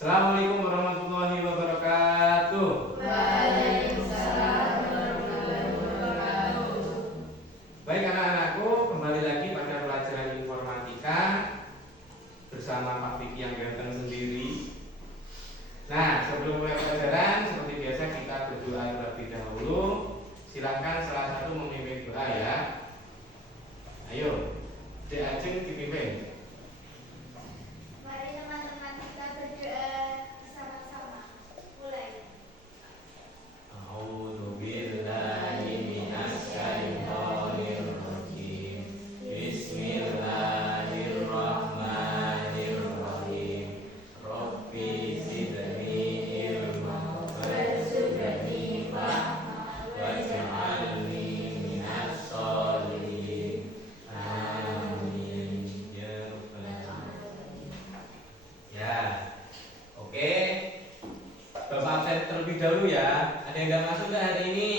Assalamualaikum warahmatullahi wabarakatuh. Waalaikumsalam warahmatullahi wabarakatuh. Baik anak-anakku, kembali lagi pada pelajaran informatika bersama Pak Vicky yang ganteng sendiri. Nah, sebelum mulai pelajaran, seperti biasa kita berdoa terlebih dahulu. Silakan salah satu memimpin doa ya. Ayo, Dek Ajeng dipimpin. Mari teman-teman kita berdoa bersama-sama. Mulai. A'udzu billahi minasy syaithanir rajim. Bismillahirrahmanirrahim. Rabbi zidni ilma warzuqni fahma waj'alni minas sholihin. Amin ya rabbal alamin. Ya. Oke. Bapak absen terlebih dahulu ya. Ada yang nggak masuk nggak hari ini?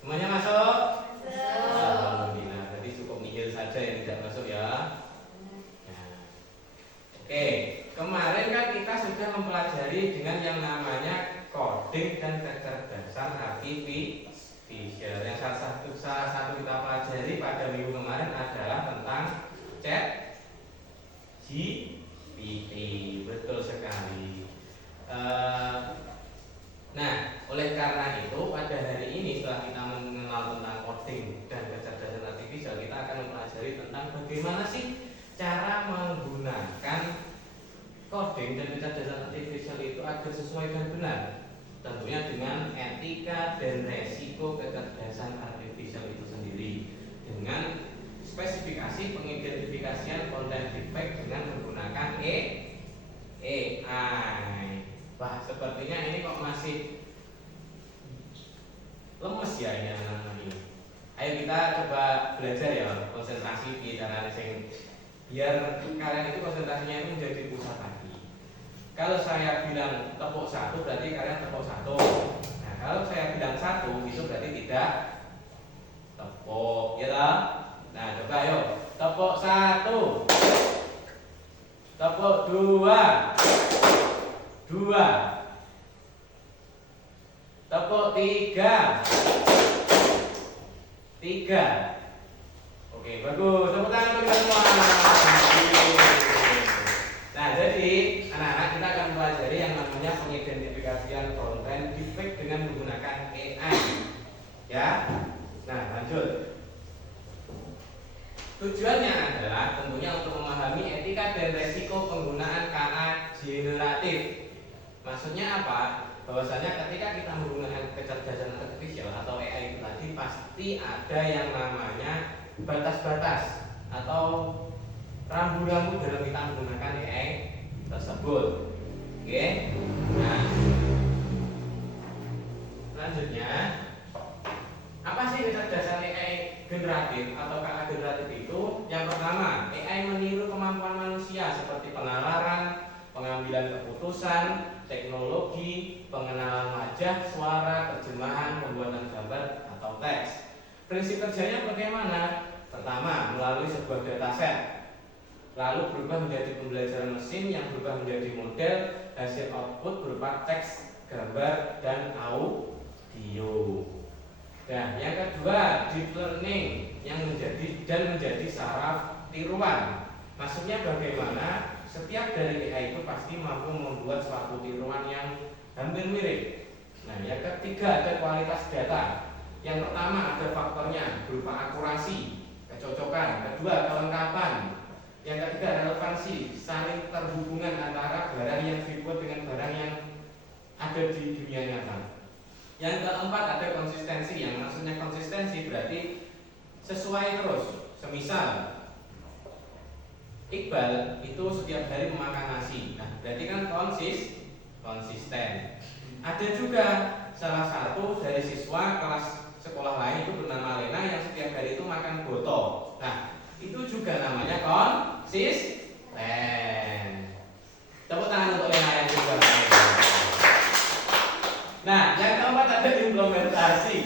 Semuanya masuk? Alhamdulillah. Berarti cukup nihil saja yang tidak masuk ya. Nah. Oke. Kemarin kan kita sudah mempelajari dengan yang namanya coding dan kecerdasan artificial. Yang salah satu kita pelajari pada minggu kemarin adalah tentang chat GPT. Betul sekali. Nah, oleh karena itu pada hari ini setelah kita mengenal tentang coding dan kecerdasan artifisial, kita akan mempelajari tentang bagaimana sih cara menggunakan coding dan kecerdasan artifisial itu agar sesuai dan benar. Tentunya dengan etika dan resiko kecerdasan artifisial itu sendiri, dengan spesifikasi pengidentifikasian konten deepfake dengan menggunakan AI. Wah, sepertinya ini kok masih lemes ya ini anak-anak ini. Ayo kita coba belajar ya, konsentrasi bicara biar kalian itu konsentrasinya itu menjadi pusat lagi. Kalau saya bilang tepuk satu berarti kalian tepuk satu. Nah, kalau saya bilang satu itu berarti tidak tepuk, ya toh? Nah, coba ayo tepuk satu, tepuk dua, tepuk tiga. Oke, bagus. Tepuk tangan untuk kita semua. Nah, jadi anak-anak kita akan pelajari yang namanya pengidentifikasian konten deepfake dengan menggunakan AI. Ya. Nah, lanjut. Tujuannya adalah tentunya untuk memahami etika dan resiko penggunaan KA generatif. Maksudnya apa? Bahwasanya ketika kita menggunakan kecerdasan artifisial atau AI itu tadi pasti ada yang namanya batas-batas atau rambu-rambu dalam kita menggunakan AI tersebut. Oke. Nah, selanjutnya apa sih kecerdasan AI generatif atau KA generatif itu? Yang pertama, AI meniru kemampuan manusia seperti penalaran, pengambilan keputusan, teknologi, pengenalan wajah, suara, terjemahan, pembuatan gambar atau teks. Prinsip kerjanya bagaimana? Pertama, melalui sebuah dataset, lalu berubah menjadi pembelajaran mesin yang berubah menjadi model, hasil output berupa teks, gambar, dan audio. Nah, yang kedua, deep learning yang menjadi saraf tiruan. Maksudnya bagaimana? Setiap dari AI itu pasti mampu membuat suatu tiruan yang hampir mirip. Nah, yang ketiga ada kualitas data. Yang pertama ada faktornya berupa akurasi, kecocokan. Kedua, kelengkapan. Yang ketiga relevansi, saling terhubungan antara barang yang dibuat dengan barang yang ada di dunia nyata. Yang keempat ada konsistensi. Yang maksudnya konsistensi berarti sesuai terus. Semisal Iqbal itu setiap hari memakan nasi. Nah, berarti kan konsisten. Ada juga salah satu dari siswa kelas sekolah lain itu bernama Lena yang setiap hari itu makan goto. Nah, itu juga namanya konsisten. Tepuk tangan untuk Lena yang juga. Nah, yang keempat ada implementasi,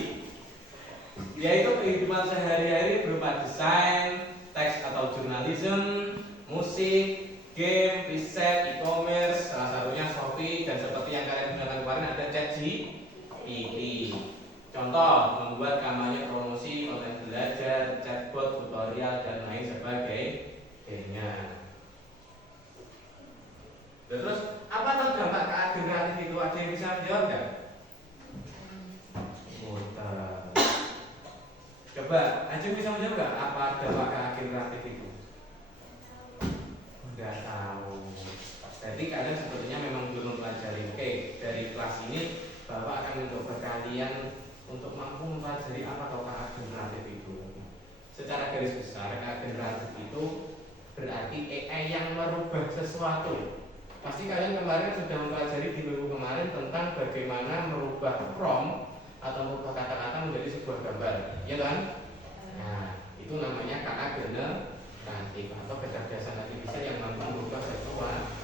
yaitu kehidupan sehari-hari berupa desain, teks atau jurnalisme, musik, game, riset, e-commerce, salah satunya Shopee, dan seperti yang kalian gunakan kemarin ada ChatGPT. Contoh, membuat kampanye promosi, konten belajar, chatbot, tutorial, dan lain sebagainya. Terus, apa terdampak ke agen kreatif itu? Ada yang bisa menjawab nggak? Coba, Ajeng bisa menjawab nggak apa dampak ke agen kreatif itu? Nggak tahu. Jadi kalian sepertinya memang belum mempelajari. Oke, dari kelas ini Bapak akan mencoba kalian untuk mampu mempelajari apa topik agen kreatif itu. Secara garis besar, agen kreatif itu berarti AI yang merubah sesuatu. Pasti kalian kemarin sudah mempelajari di minggu kemarin tentang bagaimana merubah prompt atau merubah kata-kata menjadi sebuah gambar, ya kan? Nah, itu namanya agen kreatif atau kecerdasan artifisial yang mampu merubah sesuatu.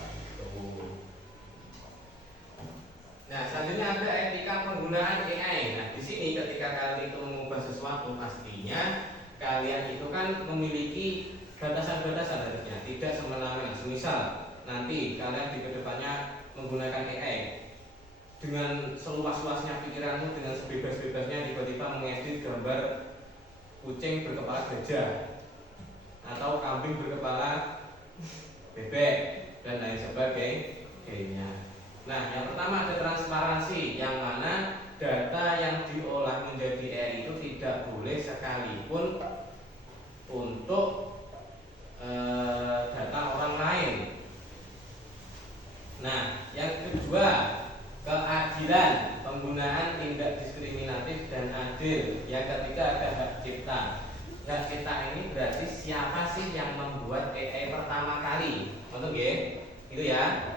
Nah, selanjutnya ada etika penggunaan AI. Nah, di sini ketika kalian itu mengubah sesuatu, pastinya kalian itu kan memiliki batasan-batasan harusnya, tidak semena-mena. Semisal nanti kalian di kedepannya menggunakan AI dengan seluas-luasnya pikiranmu, dengan sebebas-bebasnya tiba-tiba mengedit gambar kucing berkepala gajah atau kambing berkepala bebek dan lain sebagainya. Nah, yang pertama ada transparansi, yang mana data yang diolah menjadi AI itu tidak boleh sekalipun untuk data orang lain. Nah, yang kedua, keadilan, penggunaan tindak diskriminatif dan adil. Yang ketiga ada hak cipta. Hak cipta ini berarti siapa sih yang membuat AI pertama kali? Untuk itu ya.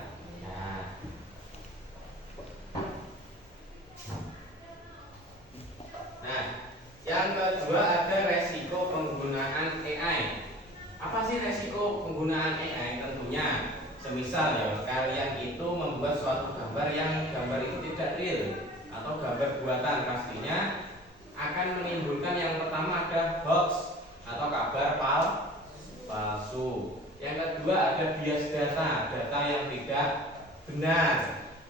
Nah, yang kedua ada resiko penggunaan AI. Apa sih resiko penggunaan AI? Tentunya semisal ya kalian itu membuat suatu gambar yang gambar itu tidak real atau gambar buatan, pastinya akan menimbulkan yang pertama ada hoax atau kabar palsu. Yang kedua ada bias data, data yang tidak benar.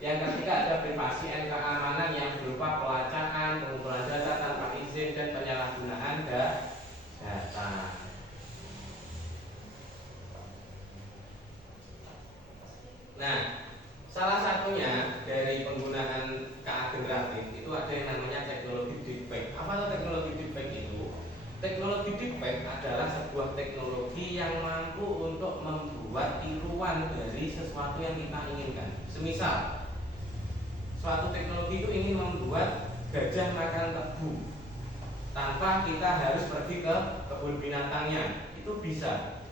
Yang ketiga ada privasi dan keamanan yang berupa pelacakan, pengumpulan data tanpa izin dan penyalahgunaan data. Nah, salah satunya dari penggunaan keagen kreatif itu ada yang namanya teknologi deepfake. Apa itu teknologi deepfake itu? Teknologi deepfake adalah sebuah teknologi yang mampu untuk membuat tiruan dari sesuatu yang kita inginkan. Semisal suatu teknologi itu ingin membuat gajah makan tebu tanpa kita harus pergi ke kebun binatangnya, itu bisa.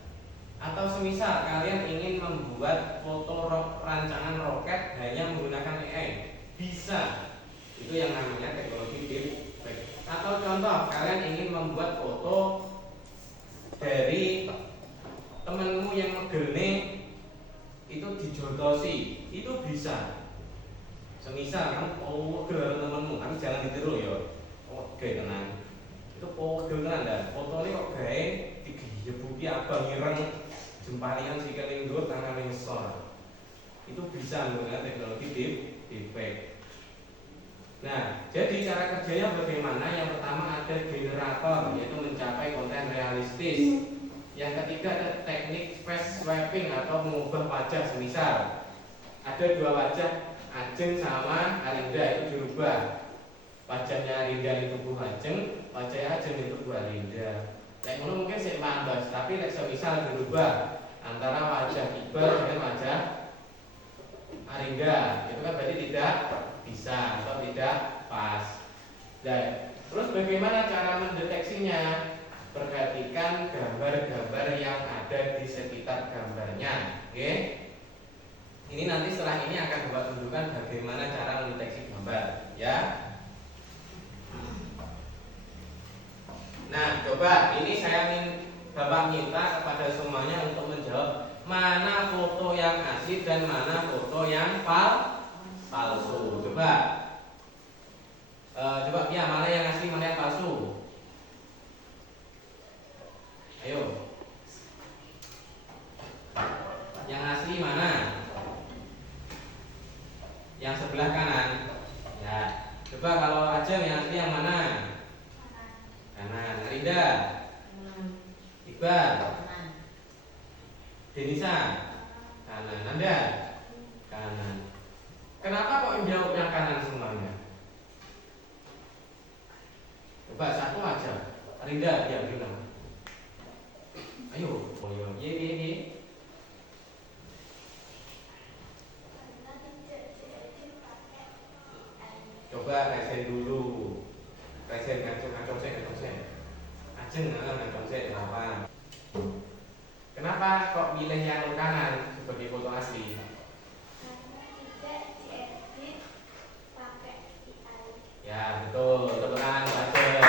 Atau semisal kalian ingin membuat foto rancangan roket hanya menggunakan AI, bisa. Itu yang namanya teknologi deepfake. Atau contoh, kalian ingin membuat foto dari temanmu yang megene itu dijotosi, itu bisa. Semisal kamu pegel temanmu, tapi jangan ditiru ya. Oke, tenang. Itu pegel tenan dah. Fotonya kok gawe digebuki abang ireng jempalian sikile ndur tangan ngisor. Itu bisa menggunakan teknologi deepfake. Nah, jadi cara kerjanya bagaimana? Yang pertama ada generator, yaitu mencapai konten realistis. Yang ketiga ada teknik face swapping atau mengubah wajah. Semisal ada dua wajah, Ajeng sama Arinda, itu dirubah. Wajahnya Arinda di tubuh Ajeng, wajahnya Ajeng di tubuh Arinda. Lek ngono mungkin sik pantes, tapi lek semisal dirubah antara wajah Iqbal dengan wajah Arinda, itu kan berarti tidak bisa atau tidak pas. Dan terus bagaimana cara mendeteksinya? Perhatikan gambar-gambar yang ada di sekitar gambarnya. Oke? Ini nanti setelah ini akan Bapak tunjukkan bagaimana cara mendeteksi gambar, ya. Nah, coba ini Bapak minta kepada semuanya untuk menjawab mana foto yang asli dan mana foto yang palsu. Coba, ya mana yang asli, mana yang palsu? Ayo. Yang asli mana? Yang sebelah kanan. Ya. Coba kalau Ajeng yang asli yang mana? Kanan. Arinda, Iqbal, Denisa, kanan. Anda? Kanan. Kenapa kok jawabnya kanan semuanya? Coba satu aja. Arinda, dia bilang. Ayo, ye. Karena tidak diedit pakai AI. Coba resen dulu. Resen ngacung saya. Ajeng ngacung saya kenapa? Kenapa kok milih yang kanan sebagai foto asli? Karena tidak diedit pakai AI. Ya, betul. Tepuk tangan Ajeng.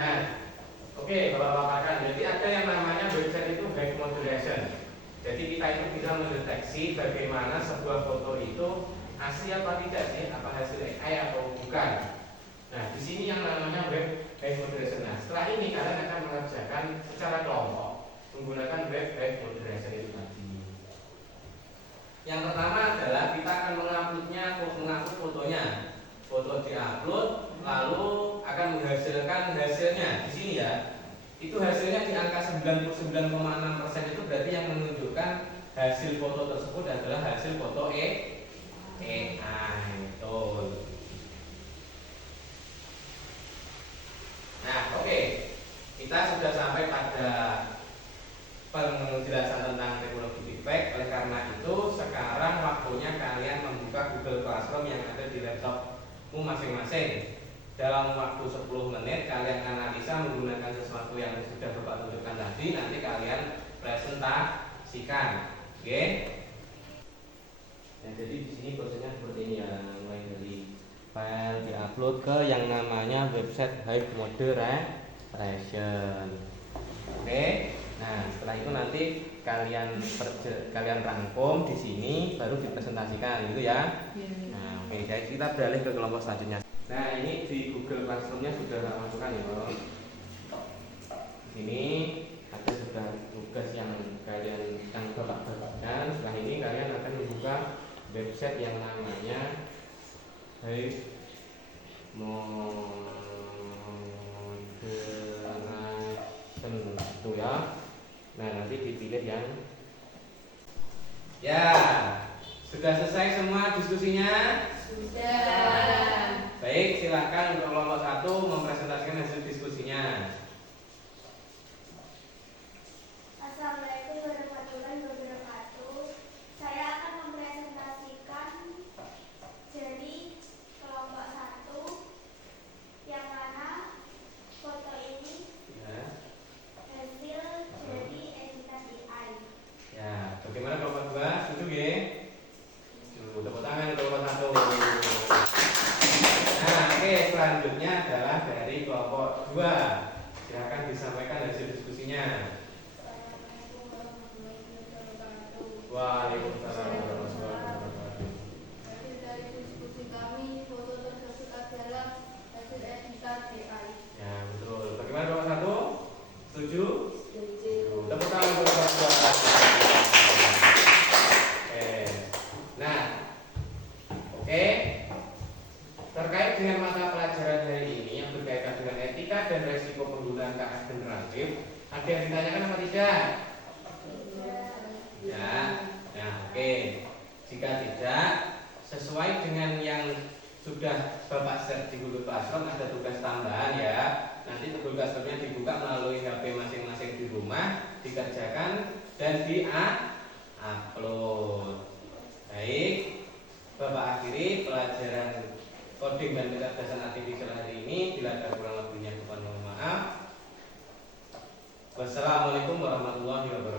Nah, oke, Bapak-bapak kan. Jadi ada yang namanya website itu back moderation. Jadi kita itu bisa mendeteksi bagaimana sebuah foto itu asli apa tidak sih, apa hasil AI atau bukan. Nah, di sini yang namanya web back moderation. Nah, setelah ini kalian akan mengerjakan secara kelompok menggunakan web back moderation itu tadi. Yang pertama adalah kita akan mengupload fotonya. Foto diupload, lalu akan menghasilkan hasilnya di sini ya. Itu hasilnya di angka 99,6% itu berarti yang menunjukkan hasil foto tersebut adalah hasil foto AI. Betul. Nah, oke. Kita sudah sampai pada penjelasan tentang teknologi deepfake. Oleh karena itu, sekarang waktunya kalian membuka Google Classroom yang ada di laptopmu masing-masing. Dalam waktu 10 menit kalian analisa menggunakan sesuatu yang sudah Bapak tunjukkan tadi. Nanti kalian presentasikan. Oke? Nah, jadi di sini prosesnya seperti ini ya, mulai dari file diupload ke yang namanya website Hive Moderation. Oke. Nah, setelah itu nanti kalian rangkum di sini baru dipresentasikan gitu ya. Nah, oke, jadi kita beralih ke kelompok selanjutnya. Nah, ini di Google Classroom-nya sudah tak masukkan ya. Di sini ada sudah tugas yang kalian Bapak dapatkan. Setelah ini kalian akan membuka website yang namanya Hive Moderation itu ya. Nah, nanti dipilih yang ya. Sudah selesai semua diskusinya? Sudah. Baik, silakan untuk kelompok 1 mempresentasikan hasil diskusinya. Assalamualaikum warahmatullahi wabarakatuh. Saya akan mempresentasikan dari kelompok 1 yang mana foto ini Ya. hasil dari editan AI. Ya, bagaimana kelompok 2? Setuju ya? Tepuk tangan untuk kelompok 1. Nah, oke, selanjutnya adalah dari kelompok 2. Silakan disampaikan hasil diskusinya. Assalamualaikum warahmatullahi wabarakatuh. Waalaikumsalam warahmatullahi wabarakatuh. Hasil dari diskusi kami, foto tersebut adalah hasil editan AI. Ya, betul. Bagaimana kelompok 1? Setuju? Setuju. Tepuk tangan untuk kelompok 2. Nah, oke. Terkait dengan mata pelajaran hari ini yang berkaitan dengan etika dan resiko penggunaan KA generatif, ada yang ditanyakan apa tidak? Ya, nah oke. Jika tidak, sesuai dengan yang sudah Bapak share di Google Classroom, ada tugas tambahan ya. Nanti Google Classroom-nya dibuka melalui HP masing-masing di rumah, dikerjakan dan di-upload. Baik, Bapak akhiri pelajaran coding dan kecerdasan artifisial hari ini. Bila ada kurang lebihnya, mohon maaf. Wassalamualaikum warahmatullahi wabarakatuh.